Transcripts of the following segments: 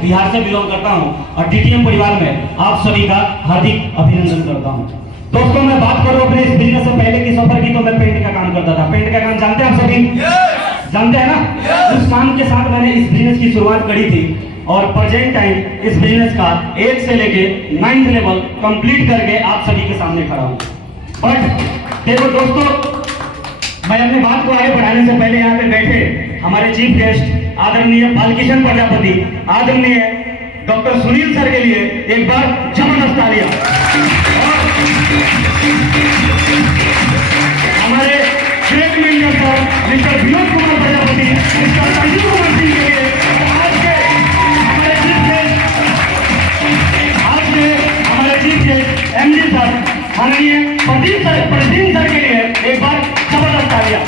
बिहार से बिलोंग करता हूं और डीटीएम परिवार में आप सभी का हार्दिक अभिनंदन करता हूं। दोस्तों, मैं बात करूं अपने इस बिजनेस से पहले की सफर की, तो मैं पेंट का काम करता था। पेंट का काम जानते हैं आप सभी? जानते हैं ना? उस काम के साथ मैंने इस बिजनेस की शुरुआत करी थी और प्रेजेंट टाइम इस बिजनेस का 1 से लेके 9th लेवल कंप्लीट करके आप सभी के सामने खड़ा हूं। बट देखो दोस्तों, मैं अपनी बात को आगे बढ़ाने से पहले यहाँ पे बैठे हमारे चीफ गेस्ट आदरणीय बालकिशन प्रजापति, आदरणीय डॉक्टर सुनील सर के लिए एक बार जबरदस्त तालियां। हमारे great manager sir mister Vinod Kumar Prajapati, mister Sanjeev Kumar Singh के लिए हमारे चीफ गेस्ट एमडी सर माननीय प्रदीप सर के लिए एक बार जबरदस्त तालियां।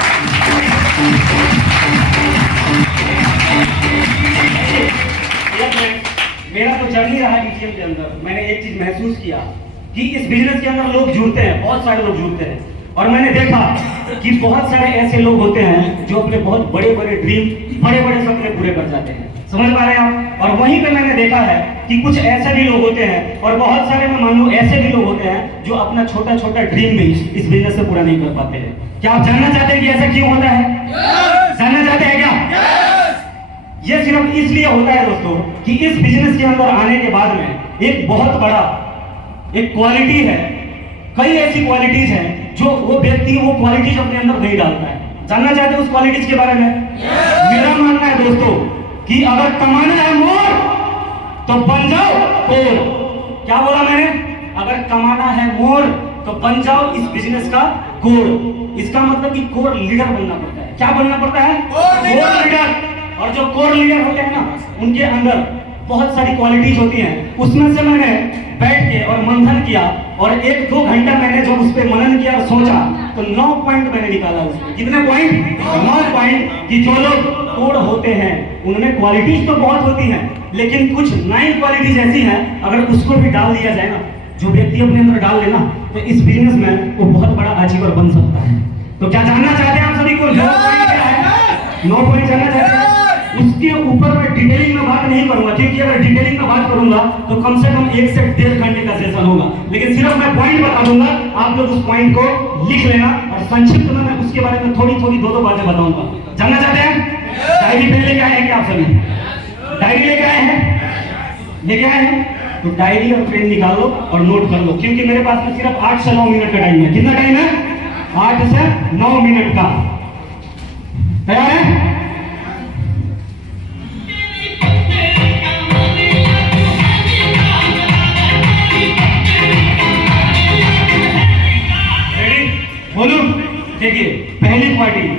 मेरा तो जर्नी रहा डीटीएम के अंदर, मैंने एक चीज महसूस किया कि इस बिजनेस के अंदर लोग जुड़ते हैं, बहुत सारे लोग जुड़ते हैं, और मैंने देखा कि बहुत सारे ऐसे लोग होते हैं जो अपने बहुत बड़े बड़े ड्रीम, बड़े बड़े सपने पूरे कर जाते हैं। समझ पा रहे हैं आप? और वहीं पे मैंने देखा है कि कुछ ऐसे भी लोग होते हैं और बहुत सारे मैं मानूं ऐसे भी लोग होते हैं जो अपना छोटा छोटा ड्रीम भी इस बिजनेस से पूरा नहीं कर पाते हैं। क्या आप जानना चाहते हैं कि ऐसा क्यों होता है? जानना चाहते हैं क्या? ये सिर्फ इसलिए होता है दोस्तों कि इस बिजनेस के अंदर आने के बाद में एक बहुत बड़ा एक क्वालिटी है, कई ऐसी क्वालिटीज हैं जो वो व्यक्ति वो क्वालिटीज अपने अंदर नहीं डालता है। जानना चाहते हैं उस क्वालिटीज के बारे में? मेरा मानना है दोस्तों कि अगर कमाना है मोर तो बन जाओ कोर। क्या बोला मैंने? अगर कमाना है मोर तो बन जाओ इस बिजनेस का कोर। इसका मतलब कि कोर लीडर बनना पड़ता है। क्या बनना पड़ता है? Core leader. और जो कोर लीडर होते हैं ना, उनके अंदर बहुत सारी क्वालिटीज होती हैं। उसमें से मैंने बैठ के और मंथन किया और 1-2 घंटा मैंने जब उस पर मनन किया और सोचा तो 9 पॉइंट मैंने निकाला उसमें। कितने पॉइंट? 9 पॉइंट। कि जो लोग कोर होते हैं उनमें क्वालिटीज तो बहुत होती हैं, लेकिन कुछ 9 क्वालिटीज ऐसी हैं अगर उसको भी डाल दिया जाए ना, जो व्यक्ति अपने अंदर डाल लेना, तो इस बिजनेस में वो बहुत बड़ा अचीवर बन सकता है। तो क्या जानना चाहते हैं आप सभी को 9 पॉइंट क्या है? 9 पॉइंट जानना चाहते हैं? उसके ऊपर मैं डिटेलिंग में बात नहीं करूंगा, क्योंकि अगर डिटेलिंग में बात करूंगा तो कम से कम 1 से 1.5 घंटे का सेशन होगा। लेकिन सिर्फ मैं पॉइंट बता दूंगा, आप लोग उस पॉइंट को लिख लेना और संक्षिप्त में मैं उसके बारे में थोड़ी 2 बातें बताऊंगा। जानना चाहते हैं? डायरी पेन लेके आए हैं क्या आप सभी? डायरी लेके आए हैं? लेके आए हैं? तो डायरी और पेन निकालो और नोट कर लो, क्योंकि मेरे पास में सिर्फ 8 से 9 मिनट का टाइम है। कितना टाइम है? 8 से 9 मिनट का। तैयार है? देखिए, पहली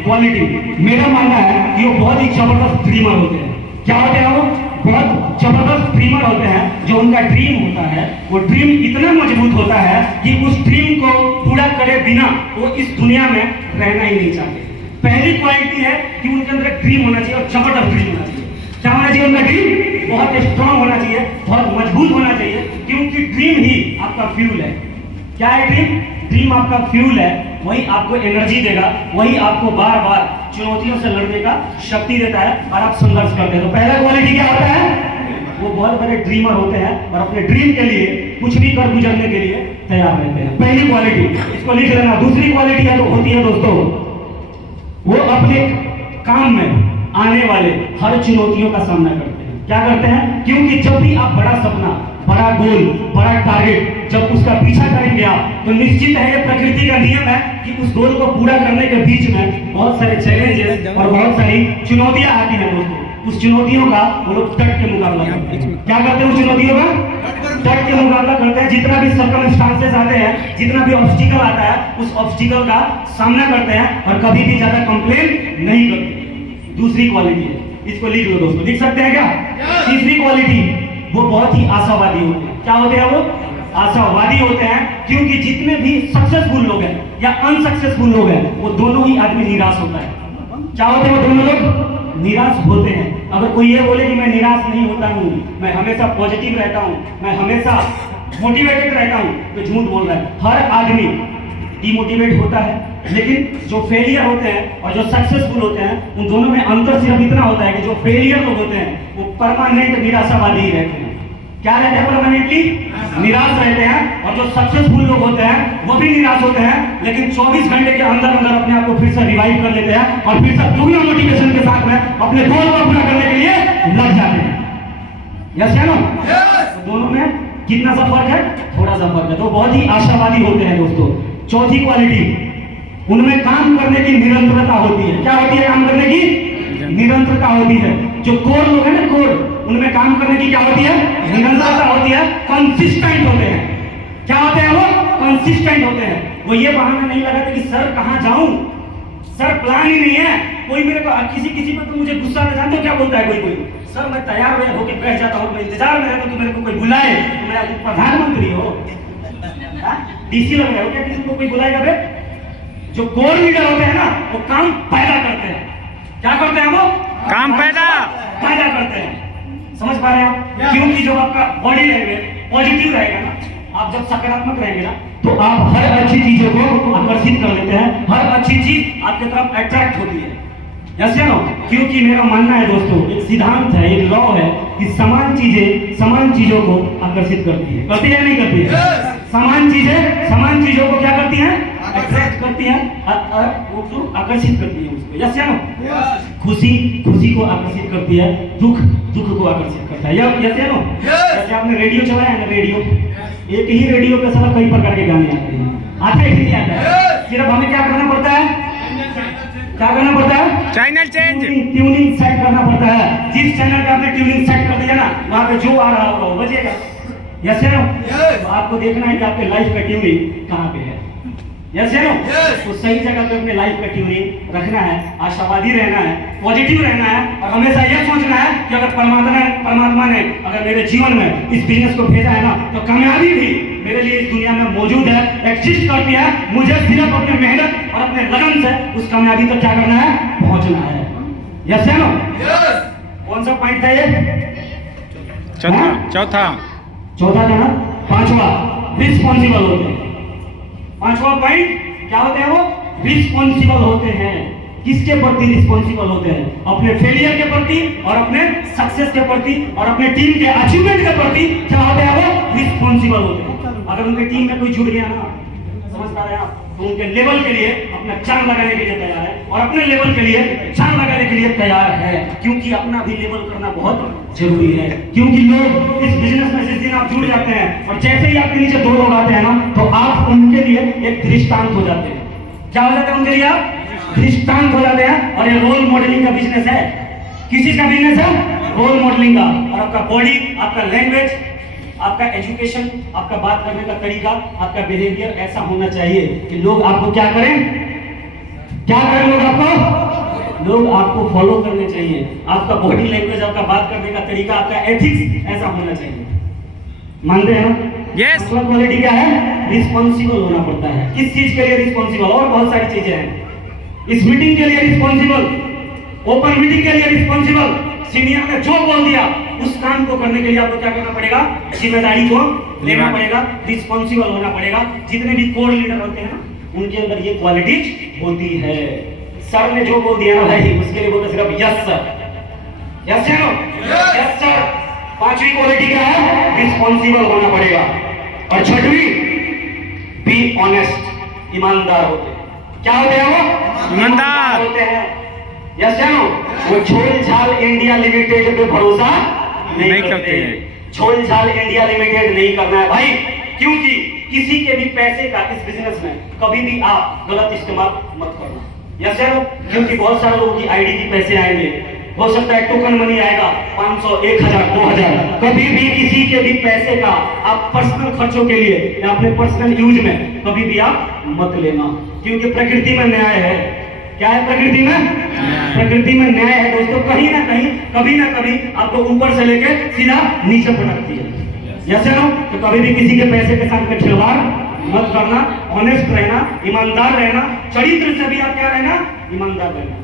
क्वालिटी मेरा मानना है कि वो बहुत ही जबरदस्त ड्रीमर होते हैं। क्या होते हैं वो? बहुत जबरदस्त ड्रीमर होते हैं। जो उनका ड्रीम होता है वो ड्रीम इतना मजबूत होता है कि उस ड्रीम को पूरा करे बिना वो इस दुनिया में रहना ही नहीं चाहते। पहली क्वालिटी है कि उनके अंदर एक ड्रीम होना चाहिए और जबरदस्त ड्रीम होना चाहिए। क्या होना चाहिए? उनका ड्रीम बहुत स्ट्रांग होना चाहिए, बहुत मजबूत होना चाहिए, क्योंकि ड्रीम ही आपका फ्यूल है। क्या है ड्रीम? ड्रीम आपका फ्यूल है, वही आपको एनर्जी देगा, वही आपको बार बार चुनौतियों से लड़ने का शक्ति देता है और आप संघर्ष करते हैं। तो पहला क्वालिटी क्या होता है? वो बहुत बड़े ड्रीमर होते हैं और अपने ड्रीम के लिए कुछ भी कर गुजरने के लिए तैयार रहते हैं। पहली क्वालिटी, इसको लिख लेना। दूसरी क्वालिटी है तो होती है दोस्तों, वो अपने काम में आने वाले हर चुनौतियों का सामना करते हैं। क्या करते हैं? क्योंकि जब भी आप बड़ा सपना, बड़ा गोल, बड़ा टारगेट जब उसका पीछा करेंगे आप, तो निश्चित है ये प्रकृति का नियम है कि उस गोल को पूरा करने के बीच में बहुत सारे चैलेंजेस और बहुत सारी चुनौतियां आती हैं दोस्तों। उस चुनौतियों का वो लोग डट के मुकाबला करते हैं। क्या करते हैं? उस चुनौतियों का डट के मुकाबला करते हैं। जितना भी सर्कमस्टांसेस आते हैं, जितना भी ऑब्स्टिकल आता है, उस ऑब्स्टिकल का सामना करते हैं और कभी भी ज्यादा कंप्लेन नहीं करते। दूसरी क्वालिटी है, इसको लिख लो दोस्तों। लिख सकते हैं क्या? तीसरी क्वालिटी, वो बहुत ही आशावादी होते हैं। क्या होते हैं वो? आशावादी होते हैं, क्योंकि जितने भी सक्सेसफुल लोग हैं या अनसक्सेसफुल लोग हैं, वो दोनों ही आदमी निराश होता है। क्या होते हैं वो दोनों लोग? निराश होते हैं। अगर कोई ये बोले कि मैं निराश नहीं होता हूँ, मैं हमेशा पॉजिटिव रहता हूँ, मैं हमेशा मोटिवेटेड रहता हूँ, तो झूठ बोल रहा है। हर आदमी डिमोटिवेट होता है, लेकिन जो फेलियर होते हैं और जो सक्सेसफुल होते हैं उन दोनों में अंतर सिर्फ इतना होता है कि जो फेलियर लोग होते हैं वो परमानेंट निराशावादी ही रहते हैं। क्या रहते हैं? परमानेंटली निराश रहते हैं। और जो सक्सेसफुल लोग होते हैं वो भी निराश होते हैं, लेकिन 24 घंटे के अंदर अंदर अपने आप को फिर से रिवाइव कर लेते हैं और फिर से दुगना मोटिवेशन के साथ में अपने गोल को पूरा करने के लिए लग जाते हैं। यस या नो? दोनों में कितना सा फर्क है? थोड़ा सा फर्क है। तो बहुत ही आशावादी होते हैं दोस्तों। चौथी क्वालिटी, उनमें काम करने की निरंतरता होती है। क्या होती है? काम करने की निरंतरता होती है। जो कोर लोग हैं ना, कोर, उनमें काम करने की क्या होती है? निरंतरता होती है। कंसिस्टेंट होते हैं। क्या होते हैं वो? कंसिस्टेंट होते हैं। वो ये बहाना नहीं लगाते कि सर कहां जाऊं, सर प्लान ही नहीं है। कोई मेरे को किसी पर तो मुझे गुस्सा आ जाता है, क्या बोलता है कोई सर मैं तैयार होकर बैठ जाता हूँ, मैं इंतजार में रहता हूँ, मेरे को कोई बुलाए, तो मेरा प्रधानमंत्री हो, डीसी लग रहे हो क्या? किसी को कोई बुलाएगा बे? जो कोर लीडर होते हैं ना वो काम पैदा करते हैं। क्या करते हैं? वो काम पैदा करते हैं। समझ पा रहे हैं आप? क्योंकि जो आपका बॉडी लैंग्वेज पॉजिटिव रहेगा ना, आप जब सकारात्मक रहेंगे ना, तो आप हर अच्छी चीजों को आकर्षित कर लेते हैं, हर अच्छी चीज आपके तरफ अट्रैक्ट होती है। यस या नो? क्योंकि मेरा मानना है दोस्तों, एक सिद्धांत है, एक लॉ है कि समान चीजें समान चीजों को आकर्षित करती है। करती है नहीं करती है? समान चीजें समान चीजों को क्या करती हैं? अट्रैक्ट करती हैं, वो आकर्षित करती है उसको। यस या नो? खुशी को आकर्षित करती है, दुख को आकर्षित करता है। यस या नो? जैसे आपने रेडियो चलाया है ना, रेडियो, एक ही रेडियो पे सारा कई प्रकार के गाने आते हैं। आता है कि नहीं आता है? सिर्फ हमें क्या करना पड़ता है? क्या करना पड़ता है? चैनल चेंज, ट्यूनिंग सेट करना पड़ता है। जिस चैनल पे आपने ट्यूनिंग सेट कर दिया ना, वहां पे जो आ रहा होगा वो बजेगा। यस या नो? तो आपको देखना है कि आपके लाइफ का ट्यूनिंग कहां पे है। यस या नो? तो सही जगह पे अपने लाइफ का ट्यूनिंग रखना है, आशावादी रहना है, पॉजिटिव रहना है और हमेशा यह सोचना है कि अगर परमात्मा ने अगर मेरे जीवन में इस बिजनेस को भेजा है ना, तो कामयाबी भी मेरे लिए इस दुनिया में मौजूद है, एग्जिस्ट करती है। मुझे सिर्फ अपनी मेहनत और अपने लगन से उस कामयाबी तक क्या करना है? पहुंचना है। यस या नो? कौन सा पॉइंट था ये? चौथा था ना? पांचवा, रिस्पॉन्सिबल होते हैं। पांचवा पॉइंट क्या होते हैं? वो रिस्पॉन्सिबल होते हैं। किसके प्रति रिस्पॉन्सिबल होते हैं? अपने फेलियर के प्रति और अपने सक्सेस के प्रति और अपने टीम के अचीवमेंट के प्रति क्या होते हैं? वो रिस्पॉन्सिबल होते हैं। अगर उनके टीम में कोई जुड़ गया ना, समझ पा रहे हैं आप, तो उनके लेवल के लिए अपना जान लगाने के लिए तैयार है और अपने लेवल के लिए जान लगाने के लिए तैयार है, क्योंकि अपना भी लेवल करना बहुत जरूरी है। क्योंकि लोग इस बिजनेस में जिस दिन आप जुड़ जाते हैं और जैसे ही आपके नीचे दो लोग आते हैं ना, तो आप उनके लिए एक दृष्टांत हो जाते हैं। क्या हो जाते हैं उनके लिए? आप दृष्टांत हो जाते हैं। और ये रोल मॉडलिंग का बिजनेस है। किसी का बिजनेस है? रोल मॉडलिंग का। और आपका बॉडी, आपका लैंग्वेज, आपका एजुकेशन, आपका बात करने का तरीका, आपका बिहेवियर ऐसा होना चाहिए कि लोग आपको क्या करें? क्या करें लोग आपको? लोग आपको फॉलो करने चाहिए। आपका बॉडी लैंग्वेज, आपका बात करने का तरीका, आपका एथिक्स ऐसा होना चाहिए। मानते हैं ना? यस। दूसरा क्वालिटी क्या है? रिस्पॉन्सिबल होना पड़ता है। किस चीज के लिए रिस्पॉन्सिबल? और बहुत सारी चीजें हैं। इस मीटिंग के लिए रिस्पॉन्सिबल, ओपन मीटिंग के लिए रिस्पॉन्सिबल, सीनियर ने जो बोल दिया उस काम को करने के लिए आपको क्या करना पड़ेगा? जिम्मेदारी को लेना पड़ेगा, रिस्पॉन्सिबल होना पड़ेगा। जितने भी कोर लीडर होते हैं ना, उनके अंदर ये क्वालिटीज होती है। सर ने जो बोल दिया ना भाई, उसके लिए बोलते सिर्फ yes sir, yes sir, yes sir. पांचवी क्वालिटी क्या है? रिस्पॉन्सिबल होना पड़ेगा। और छठवीं, बी ऑनेस्ट, ईमानदार होते हैं। क्या होते हैं वो? ईमानदार होते हैं। यस या नो? वो झोल झाल इंडिया लिमिटेड पे भरोसा नहीं करते हैं। झोल झाल इंडिया लिमिटेड नहीं करना है भाई, क्योंकि किसी के भी पैसे का इस बिजनेस में कभी भी आप गलत इस्तेमाल मत करना। यस या नो? क्योंकि बहुत सारे लोगों की आईडी की पैसे आएंगे, हो सकता है टोकन मनी आएगा 500, 1000, 2000। कभी भी किसी के भी पैसे का आप पर्सनल खर्चों के लिए या अपने पर्सनल यूज में कभी भी आप मत लेना, क्योंकि प्रकृति में न्याय है। क्या है प्रकृति में? प्रकृति में न्याय है दोस्तों। कहीं ना कहीं, कभी ना कभी आपको ऊपर से लेके सीधा नीचे पटकती है। यस या नो? तो कभी भी किसी के पैसे के साथ खिलवाड़ मत करना, ऑनेस्ट रहना, ईमानदार रहना, चरित्र से भी आप क्या रहना? ईमानदार रहना।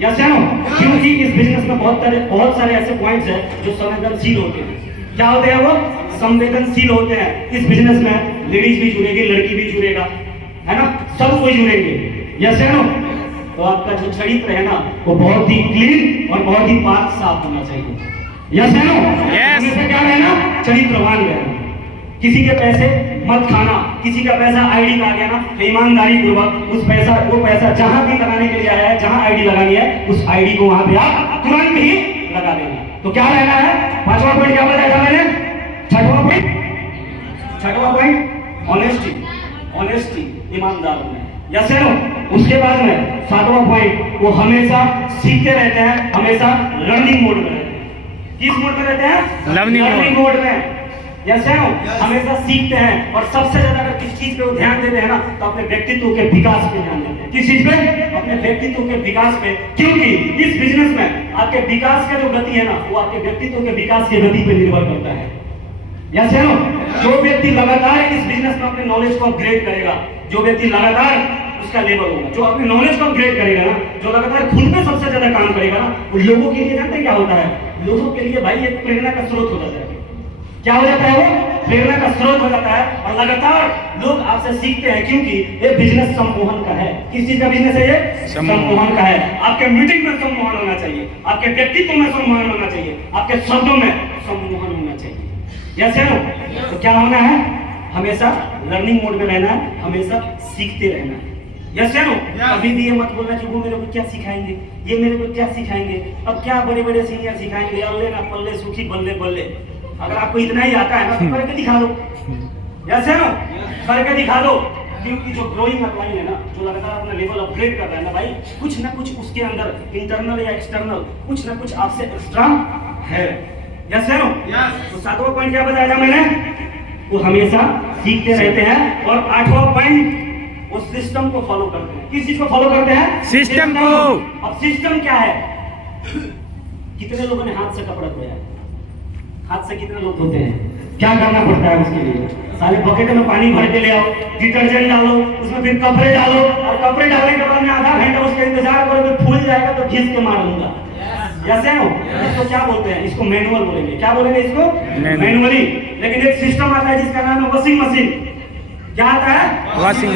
यस या नो? क्योंकि इस बिजनेस में बहुत सारे ऐसे पॉइंट्स हैं जो संवेदनशील होते हैं। क्या होते हैं वो? संवेदनशील होते हैं। इस बिजनेस में लेडीज भी जुड़ेगी, लड़की भी जुड़ेगा, है ना? सब कोई जुड़ेंगे। यस है नो? तो आपका जो चरित्र है ना वो बहुत ही क्लीन और बहुत ही पाक साफ होना चाहिए। यस है नो? हमेशा क्या रहना? चरित्रवान रहना। किसी के पैसे मत खाना, किसी का पैसा आईडी का आ गया ना तो ईमानदारी पूर्वक वो पैसा जहां भी लगाने के लिए आया है, जहां आईडी लगानी है उस आईडी को वहां पे आप तुरंत ही लगा देना। तो क्या रहना है? पांचवा पॉइंट क्या बताया था मैंने? छठवां पॉइंट ऑनेस्टी, ईमानदार होना। यस है नो? उसके बाद में सातवां पॉइंट, वो हमेशा सीखते रहते हैं, हमेशा लर्निंग मोड में रहते हैं। किस मोड में रहते हैं? लर्निंग मोड में। यस है नो? हमेशा सीखते हैं। और सबसे ज्यादा अगर किस चीज पे वो ध्यान देते हैं ना तो अपने व्यक्तित्व के विकास पे ध्यान देते हैं। किस चीज पे? अपने व्यक्तित्व के विकास पे। क्योंकि इस बिजनेस में आपके विकास का जो गति है ना वो आपके व्यक्तित्व के विकास की गति पे निर्भर करता है। यस है नो? जो व्यक्ति लगातार इस बिजनेस में अपने नॉलेज को अपग्रेड करेगा, जो व्यक्ति लगातार उसका लेवल होगा, जो अपने नॉलेज को अपग्रेड करेगा ना, जो लगातार खुद में सबसे ज्यादा काम करेगा ना, वो लोगों के लिए जानते हैं क्या होता है? लोगों के लिए भाई एक प्रेरणा का स्रोत हो जाता है। क्या हो जाता है? वो प्रेरणा का स्रोत हो जाता है और लगातार लोग आपसे सीखते हैं क्योंकि ये बिजनेस सम्मोहन का है। किस चीज का बिजनेस है ये? सम्मोहन का है। आपके मीटिंग में सम्मोहन होना चाहिए, आपके व्यक्तित्व में सम्मोहन होना चाहिए, आपके शब्दों में सम्मोहन होना चाहिए। यस है नो? तो क्या होना है? हमेशा लर्निंग मोड में रहना है, हमेशा सीखते रहना है। यस है नो? कभी भी ये मत बोलना कि वो मेरे को क्या सिखाएंगे, ये मेरे को क्या सिखाएंगे, अब क्या बड़े बड़े सीनियर सिखाएंगे, अल्ले ना पल्ले सुखी बल्ले बल्ले। अगर आपको इतना ही आता है ना तो करके दिखा दो। यस है नो? करके दिखा दो। क्योंकि जो ग्रोइंग अपलाइन है ना, जो लगातार अपना लेवल अपग्रेड कर रहा है ना भाई, कुछ ना कुछ उसके अंदर इंटरनल या एक्सटर्नल कुछ ना कुछ आपसे एक्स्ट्रा है। यस है नो? तो सातवां पॉइंट क्या बताया था मैंने? वो हमेशा सीखते रहते हैं। और आठवां पॉइंट, वो सिस्टम को फॉलो करते हैं। किस चीज को फॉलो करते हैं? सिस्टम को। अब सिस्टम क्या है? कितने लोगों ने हाथ से कपड़ा धोया है? हाथ से कितने लोग धोते हैं? क्या करना पड़ता है उसके लिए? साले बकेट में पानी भर के ले आओ, डिटर्जेंट डालो, उसमें फिर कपड़े डालो, और कपड़े डालने के बाद में आधा घंटा उसका इंतजार करो, तो फूल जाएगा तो घिस के मार दूंगा। यस है नो? इसको क्या बोलते हैं? इसको मैनुअल बोलेंगे। क्या बोलेंगे इसको? मैनुअली। लेकिन एक सिस्टम आता है जिसका नाम है वॉशिंग मशीन। क्या आता है? Washing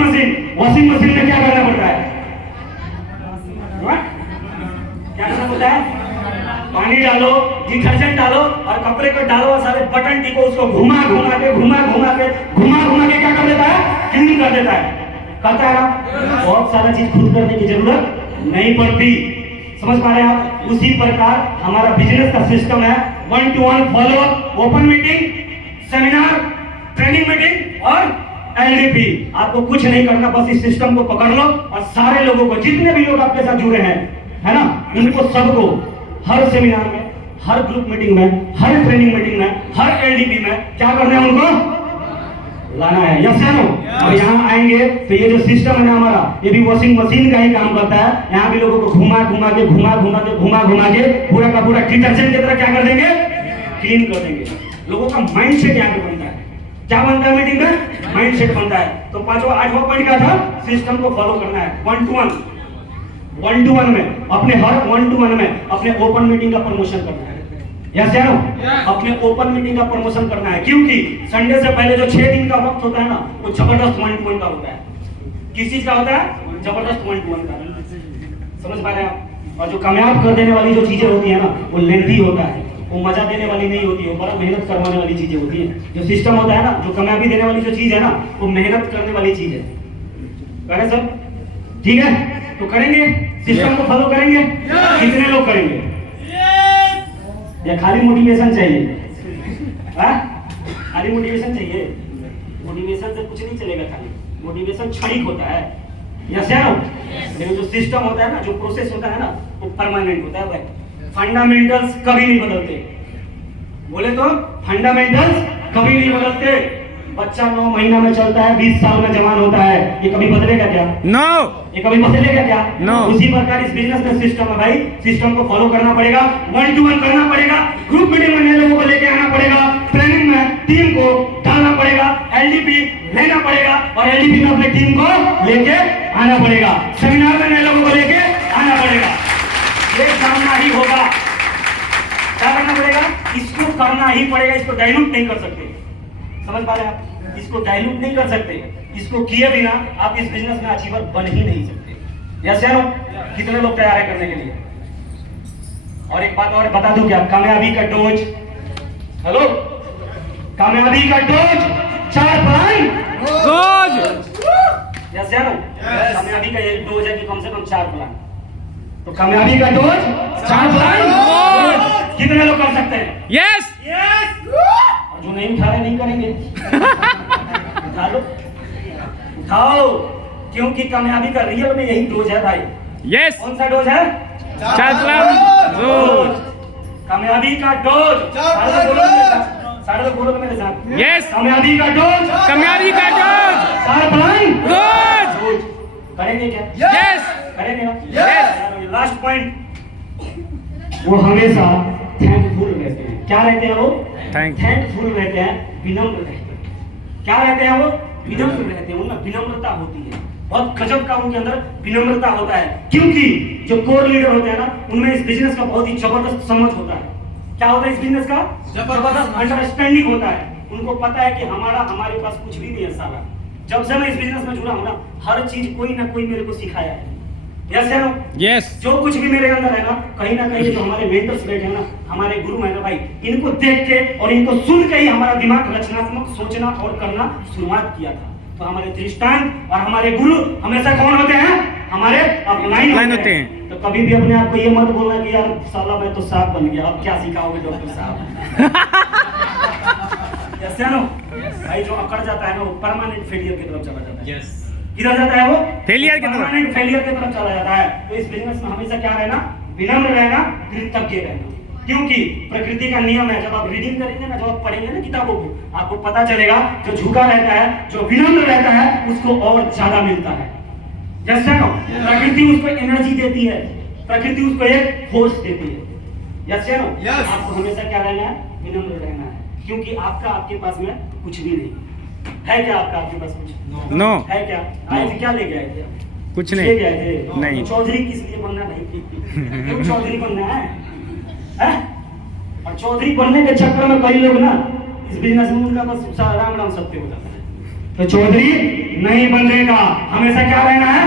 machine. वॉशिंग मशीन में क्या करना पड़ता है? क्या करना पड़ता है? पानी डालो, डिटर्जेंट डालो और कपड़े को डालो और सारे बटन टिको, उसको घुमा घुमा के क्या कर देता है? क्लीन कर देता है। करता है ना? बहुत सारा चीज खुद करने की जरूरत नहीं पड़ती। समझ पा रहे हैं आप? उसी प्रकार हमारा बिजनेस का सिस्टम है 1-to-1 follow up, open meeting, seminar, training meeting और एलडीपी। आपको कुछ नहीं करना, बस इस सिस्टम को पकड़ लो और सारे लोगों को, जितने भी लोग आपके साथ जुड़े हैं, है ना, उनको सबको हर सेमिनार में, हर ग्रुप मीटिंग में, हर ट्रेनिंग मीटिंग में, हर एलडीपी में क्या करना है? उनको लाना है। यस है नो? और यहाँ आएंगे तो ये जो सिस्टम है ना हमारा, ये भी वॉशिंग मशीन का ही काम करता है। यहाँ भी लोगों को घुमा घुमा के पूरा का पूरा डिटर्जेंट की तरह क्या कर देंगे? क्लीन कर देंगे। लोगों का माइंडसेट यहाँ पे बनता है। क्या बनता है मीटिंग में? माइंडसेट बनता है। तो पांचवा आठवां पॉइंट क्या था? सिस्टम को फॉलो करना है। 1-to-1 में अपने हर 1-to-1 में अपने ओपन मीटिंग का प्रमोशन करना है। यस या नो? अपने ओपन मीटिंग का प्रमोशन करना है। क्योंकि संडे से पहले जो 6 दिन का वक्त होता है ना वो जबरदस्त 1-to-1 का होता है। किस चीज का होता है? जबरदस्त 1-to-1 का। समझ पा रहे हैं आप? और जो कामयाब कर देने वाली जो चीजें होती है ना वो लेंथी होता है, वो मजा देने वाली नहीं होती है, वो बड़ा मेहनत करवाने वाली चीजें होती है। जो सिस्टम होता है ना, जो कामयाबी देने वाली जो चीज है ना, वो मेहनत करने वाली चीज है। करें सब? ठीक है? तो करेंगे, सिस्टम को फॉलो करेंगे। कितने लोग करेंगे? या खाली मोटिवेशन चाहिए? खाली मोटिवेशन चाहिए? मोटिवेशन से कुछ नहीं चलेगा। खाली मोटिवेशन क्षणिक होता है। यस या नो? लेकिन जो सिस्टम होता है ना, जो प्रोसेस होता है ना, वो परमानेंट होता है भाई। फंडामेंटल्स कभी नहीं बदलते। बोले तो फंडामेंटल्स कभी नहीं बदलते। बच्चा 9 महीना में चलता है, 20 साल में जवान होता है, ये कभी बदलेगा क्या? नो। ये कभी बदलेगा क्या? नो। उसी प्रकार इस बिजनेस में सिस्टम है भाई। सिस्टम को फॉलो करना पड़ेगा, 1-to-1 करना पड़ेगा, ग्रुप मीटिंग में नए लोगों को लेके आना पड़ेगा, ट्रेनिंग में टीम को डालना पड़ेगा, एलडीपी लेना पड़ेगा और एलडीपी में अपनी टीम को लेके आना पड़ेगा, सेमिनार में नए लोगों को लेके आना पड़ेगा। ये करना ही होगा। क्या करना पड़ेगा? इसको करना ही पड़ेगा, इसको डाइल्यूट नहीं कर सकते। समझ पा रहे हैं आप? इसको डाइल्यूट नहीं कर सकते, इसको किए बिना आप इस बिजनेस में अचीवर बन ही नहीं सकते। यस या नो? कितने लोग तैयार है करने के लिए? और एक बात और बता दूं क्या, कामयाबी का डोज, हेलो, कामयाबी का डोज 4 प्लान रोज। यस या नो? कामयाबी का ये डोज है कि कम से कम 4 प्लान। तो कामयाबी का डोज 4 प्लान कितने लोग कर सकते हैं? यस। और जो नहीं उठा रहे नहीं करेंगे। उठा लो, उठाओ, क्योंकि कामयाबी का रियल में यही डोज है भाई। यस। कौन सा डोज है? 4 प्लान रोज। कामयाबी का डोज। सारे लोग बोलो मेरे साथ। यस। कामयाबी का डोज। कामयाबी का डोज 4 प्लान रोज। करेंगे क्या? यस। करेंगे ना? यस। लास्ट पॉइंट, वो हमेशा थैंकफुल रहते हैं। क्या रहते हैं वो? थैंकफुल रहते हैं, विनम्र रहते हैं। क्या रहते हैं वो? विनम्र रहते हैं। उनमें विनम्रता होती है, बहुत गजब का उनके अंदर विनम्रता होता है। क्योंकि जो कोर लीडर होते हैं ना, उनमें इस बिजनेस का बहुत ही जबरदस्त समझ होता है। क्या होता है इस बिजनेस का? जबरदस्त अंडरस्टैंडिंग होता है। उनको पता है कि हमारे पास कुछ भी नहीं है साला। जब से मैं इस बिजनेस में जुड़ा हूं ना, हर चीज कोई ना कोई मेरे को सिखाया है। यस है ना? यस। जो कुछ भी मेरे अंदर है ना कहीं जो हमारे मेंटर्स बैठे हैं ना, हमारे गुरु हैं ना भाई, इनको देख के और इनको सुन के ही हमारा दिमाग रचनात्मक सोचना और करना शुरुआत किया था। तो हमारे दृष्टांत और हमारे गुरु हमेशा कौन होते हैं? हमारे अपलाइन होते हैं। तो कभी भी अपने आप को ये मत बोलना कि यार साला मैं तो सांप बन गया, अब क्या सिखाओगे डॉक्टर साहब। यस है ना? भाई जो अकड़ जाता है ना, वो परमानेंट फेलियर की तरफ चला जाता है। यस। किधर जाता है वो? फेलियर की तरफ। परमानेंट फेलियर की तरफ चला जाता है। तो इस बिजनेस में हमेशा क्या रहना? विनम्र रहना, कृतज्ञ रहना। क्योंकि प्रकृति का नियम है, जब आप रीडिंग करेंगे ना, जब आप पढ़ेंगे ना किताबों को, आपको पता चलेगा जो झुका रहता है, जो विनम्र रहता है, उसको और ज्यादा मिलता है। जैसे ना प्रकृति उसको एनर्जी देती है, प्रकृति उसको एक फोर्स देती है। Yes no? आपको हमेशा क्या रहना है? विनम्र रहना है। क्योंकि आपके पास में कुछ भी नहीं है। क्या आपके पास कुछ? नो। है क्या? आए थे क्या लेके आए थे? कुछ नहीं। लेके आए थे? नहीं। तो चौधरी किस लिए बनना भाई? क्यों चौधरी बनना है? और चौधरी बनने के चक्कर में कई लोग ना इस बिजनेस में उनका बस राम राम सत्य हो जाता है। तो चौधरी नहीं बनने का हमेशा क्या रहना है?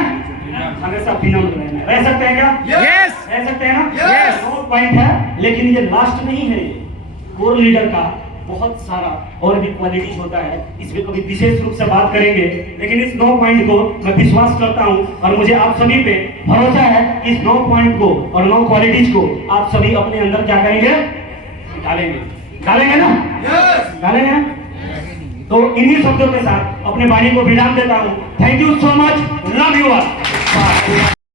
हमेशा विनम्र रहना है। रह सकते हैं क्या? यस। रह सकते हैं ना? यस। दो पॉइंट है, लेकिन ये लास्ट नहीं है। कोर लीडर का बहुत सारा और भी क्वालिटीज होता है, इसमें कभी विशेष रूप से बात करेंगे। लेकिन इस 9 पॉइंट को मैं विश्वास करता हूं और मुझे आप सभी पे भरोसा है कि इस 9 पॉइंट को और 9 क्वालिटीज को आप सभी अपने अंदर क्या करेंगे? डालेंगे ना? डालेंगे ना? तो इन्हीं शब्दों के साथ अपने वाणी को विराम देता हूं। Thank you so much, love you all.